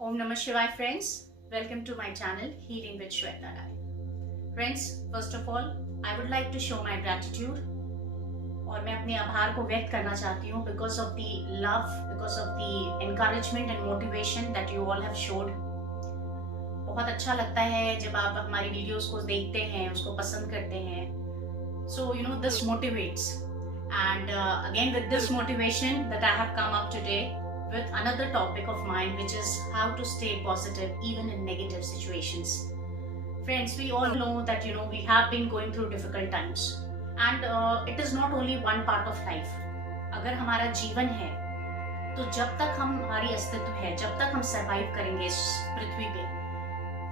Om Namah Shivaya friends, welcome to my channel Healing with Shweta Rai. Friends, first of all, I would like to show my gratitude और मैं अपने आभार को व्यक्त करना चाहती हूँ because of the love, because of the encouragement and motivation that you all have showed. बहुत अच्छा लगता है जब आप हमारी वीडियोस को देखते हैं, उसको पसंद करते हैं. So this motivates. And again with this motivation that I have come up today with another topic of mine, which is how to stay positive even in negative situations. Friends, we all know that we have been going through difficult times, and it is not only one part of life. अगर हमारा जीवन है तो जब तक हमारी अस्तित्व है, जब तक हम सर्वाइव करेंगे इस पृथ्वी पे,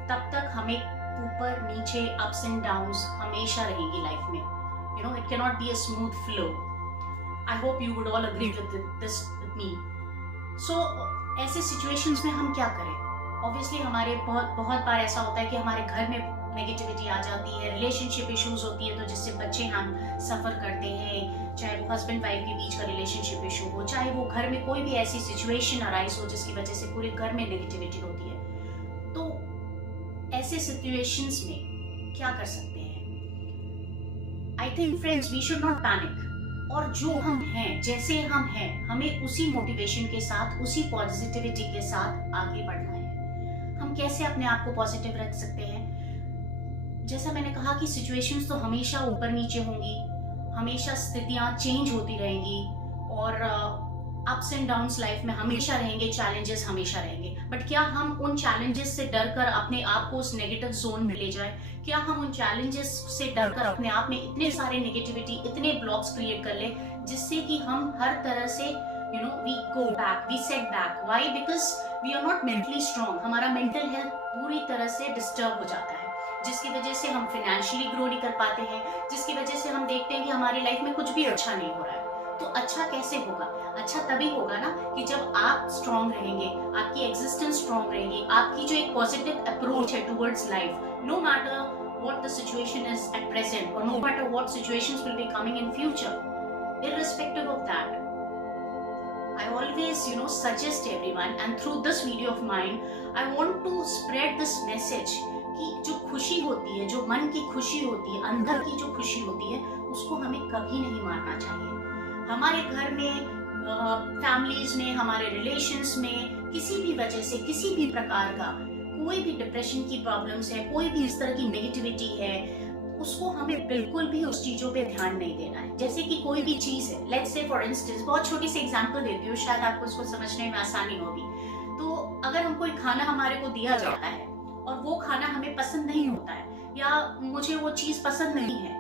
तब तक हमें ऊपर नीचे अप्स एंड डाउन्स हमेशा रहेगी लाइफ में. It cannot be a smooth flow. I hope you would all agree with this with me. So ऐसे सिचुएशंस में हम क्या करें? ऑब्वियसली हमारे बहुत बार ऐसा होता है कि हमारे घर में नेगेटिविटी आ जाती है, रिलेशनशिप इश्यूज होती है, तो जिससे बच्चे हम सफर करते हैं, चाहे वो हस्बैंड वाइफ के बीच का रिलेशनशिप इशू हो, चाहे वो घर में कोई भी ऐसी सिचुएशन अराइज हो जिसकी वजह से पूरे घर में नेगेटिविटी होती है. तो ऐसे सिचुएशंस में क्या कर सकते हैं? I think friends, we should not panic. और जो हम हैं, जैसे हम हैं, हमें उसी मोटिवेशन के साथ, उसी पॉजिटिविटी के साथ आगे बढ़ना है. हम कैसे अपने आप को पॉजिटिव रख सकते हैं? जैसा मैंने कहा कि सिचुएशंस तो हमेशा ऊपर नीचे होंगी, हमेशा स्थितियां चेंज होती रहेंगी, और अप्स एंड डाउन्स लाइफ में हमेशा रहेंगे, चैलेंजेस हमेशा रहेंगे. बट क्या हम उन चैलेंजेस से डरकर अपने आप को उस नेगेटिव जोन में ले जाए? क्या हम उन चैलेंजेस से डरकर अपने आप में इतने सारे नेगेटिविटी, इतने ब्लॉक्स क्रिएट कर ले जिससे कि हम हर तरह से we go back, we set back? Why? Because we are not mentally strong. हमारा मेंटल हेल्थ पूरी तरह से डिस्टर्ब हो जाता है, जिसकी वजह से हम फाइनेंशियली ग्रो नहीं कर पाते हैं, जिसकी वजह से हम देखते हैं कि हमारी लाइफ में कुछ भी अच्छा नहीं हो रहा है. तो अच्छा कैसे होगा? अच्छा तभी होगा ना कि जब आप स्ट्रांग रहेंगे, आपकी एग्जिस्टेंस स्ट्रांग रहेगी, आपकी जो एक पॉजिटिव अप्रोच है towards life, no matter what the situation is at present, or no matter what situations will be coming in future, irrespective of that, I always suggest everyone, and through this video of mine I want to spread this message कि जो खुशी होती है, जो मन की खुशी होती है, अंदर की जो खुशी होती है, उसको हमें कभी नहीं मारना चाहिए. हमारे घर में, फैमिलीज में, हमारे रिलेशंस में किसी भी वजह से, किसी भी प्रकार का कोई भी डिप्रेशन की प्रॉब्लम्स है, कोई भी इस तरह की नेगेटिविटी है, उसको हमें बिल्कुल भी उस चीजों पे ध्यान नहीं देना है. जैसे कि कोई भी चीज है, लेट्स से फॉर इंस्टेंस, बहुत छोटी सी एग्जांपल देती हूँ, शायद आपको इसको समझने में आसानी होगी. तो अगर हम कोई खाना हमारे को दिया जाता है और वो खाना हमें पसंद नहीं होता है, या मुझे वो चीज पसंद नहीं है,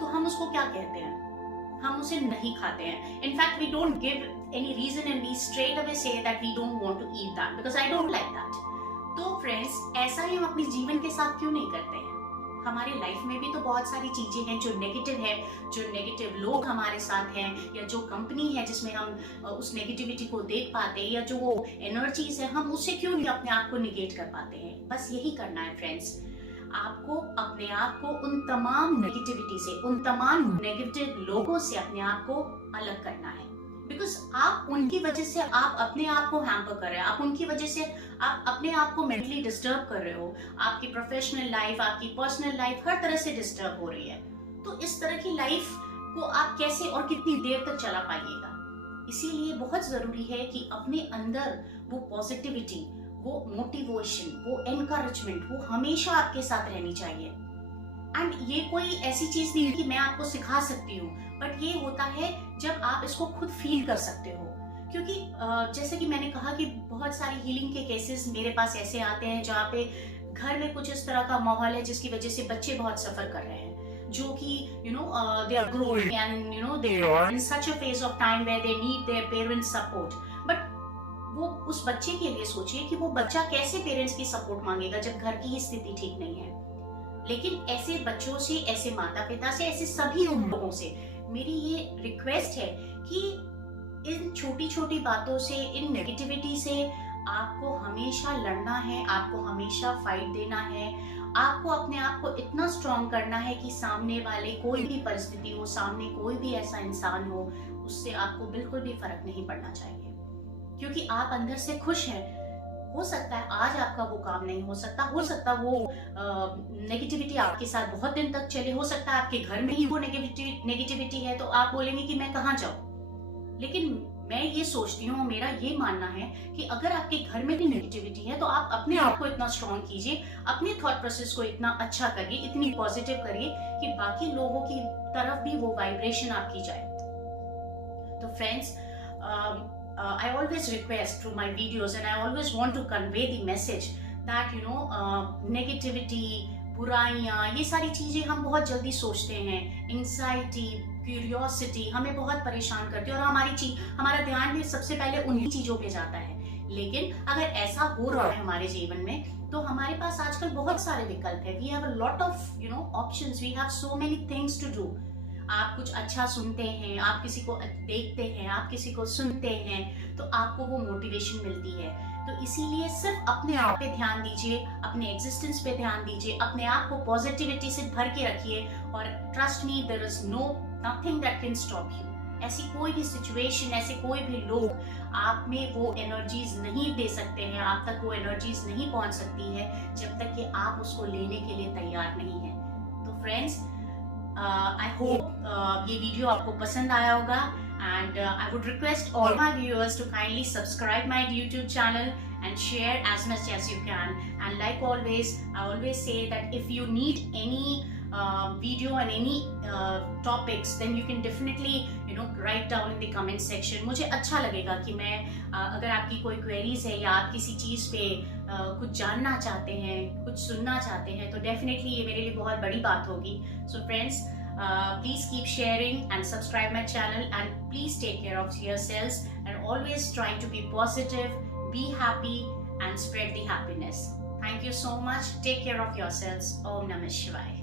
तो हम उसको क्या कहते हैं? हम उसे नहीं खाते हैं. In fact we don't give any reason and we straight away say that we don't want to eat that because I don't like that. तो फ्रेंड्स, ऐसा ही हम अपने जीवन के साथ क्यों नहीं करते हैं? हमारी लाइफ में भी तो बहुत सारी चीजें हैं जो नेगेटिव है, जो नेगेटिव लोग हमारे साथ हैं, या जो कंपनी है जिसमें हम उस नेगेटिविटी को देख पाते हैं, या जो वो एनर्जीज है, हम उससे क्यों नहीं अपने आप को निगेट कर पाते हैं? बस यही करना है फ्रेंड्स. आपको अपने आप को उन तमाम नेगेटिविटी से, उन तमाम नेगेटिव लोगों से अपने आप को अलग करना है. बिकॉज आप उनकी वजह से आप अपने आप को हैम्पर कर रहे हैं, आप उनकी वजह से आप अपने आप को मेंटली डिस्टर्ब कर रहे हो. आपकी प्रोफेशनल लाइफ, आपकी पर्सनल लाइफ हर तरह से डिस्टर्ब हो रही है. तो इस तरह की लाइफ को आप कैसे और कितनी देर तक चला पाइएगा? इसीलिए बहुत जरूरी है कि अपने अंदर वो पॉजिटिविटी, वो मोटिवेशन, वो एनकरेजमेंट, वो हमेशा आपके साथ रहनी चाहिए. एंड ये कोई ऐसी चीज नहीं है कि मैं आपको सिखा सकती हूँ, बट ये होता है जब आप इसको खुद फील कर सकते हो. क्योंकि जैसे कि मैंने कहा कि बहुत सारी हीलिंग के केसेस मेरे पास ऐसे आते हैं जहाँ पे घर में कुछ इस तरह का माहौल है जिसकी वजह से बच्चे बहुत सफर कर रहे हैं, जो कि they are growing and they are in such a phase of time where they need their parents support. But वो उस बच्चे के लिए सोचिए कि वो बच्चा कैसे पेरेंट्स की सपोर्ट मांगेगा जब घर की ही स्थिति ठीक नहीं है. लेकिन ऐसे बच्चों से, ऐसे माता पिता से, ऐसे सभी लोगों से मेरी ये रिक्वेस्ट है कि इन छोटी छोटी बातों से, इन नेगेटिविटी से आपको हमेशा लड़ना है, आपको हमेशा फाइट देना है. आपको अपने आप को इतना स्ट्रांग करना है कि सामने वाले कोई भी परिस्थिति हो, सामने कोई भी ऐसा इंसान हो, उससे आपको बिल्कुल भी फर्क नहीं पड़ना चाहिए. क्योंकि आप अंदर से खुश हैं, हो सकता है आज आपका वो काम नहीं हो सकता वो नेगेटिविटी आपके साथ बहुत दिन तक चले, हो सकता है आपके घर में ही वो नेगेटिविटी है, तो आप बोलेंगे कि मैं कहाँ जाऊं। लेकिन मैं ये सोचती हूँ, मेरा ये मानना है कि अगर आपके घर में भी नेगेटिविटी है तो आप अपने आप को इतना स्ट्रॉन्ग कीजिए, अपने थॉट प्रोसेस को इतना अच्छा करिए, इतनी पॉजिटिव करिए कि बाकी लोगों की तरफ भी वो वाइब्रेशन आपकी जाए। तो friends, I always request through my videos and I always want to convey the message that negativity, बुराइयाँ, ये सारी चीज़ें हम बहुत जल्दी सोचते हैं। एंग्जाइटी, क्यूरियोसिटी हमें बहुत परेशान करती है और हमारा ध्यान भी सबसे पहले उन्हीं चीज़ों पे जाता है। लेकिन अगर ऐसा हो रहा है हमारे जीवन में, तो हमारे पास आजकल बहुत सारे विकल्प है। We have a lot of options, we have so many things to do. आप कुछ अच्छा सुनते हैं, आप किसी को देखते हैं, आप किसी को सुनते हैं, तो आपको वो मोटिवेशन मिलती है। तो इसीलिए सिर्फ अपने आप पे ध्यान दीजिए, अपने एग्जिस्टेंस पे ध्यान दीजिए, अपने आप को पॉजिटिविटी से भर के रखिए और trust me, there is nothing that can stop you. ऐसी कोई भी सिचुएशन, ऐसे कोई भी लोग आप में वो एनर्जीज नहीं दे सकते हैं, आप तक वो एनर्जीज नहीं पहुंच सकती है जब तक कि आप उसको लेने के लिए तैयार नहीं है। तो फ्रेंड्स, I hope ये वीडियो आपको पसंद आया होगा and I would request all my viewers to kindly subscribe my YouTube channel and share as much as you can. And like always, I always say that if you need any video and any topics, then you can definitely write down in the comment section. मुझे अच्छा लगेगा कि मैं अगर आपकी कोई queries है या आप किसी चीज़ पे कुछ जानना चाहते हैं, कुछ सुनना चाहते हैं, तो definitely ये मेरे लिए बहुत बड़ी बात होगी। So friends, please keep sharing and subscribe my channel and please take care of yourselves and always trying to be positive, be happy and spread the happiness. Thank you so much. Take care of yourselves. Om Namah Shivaya.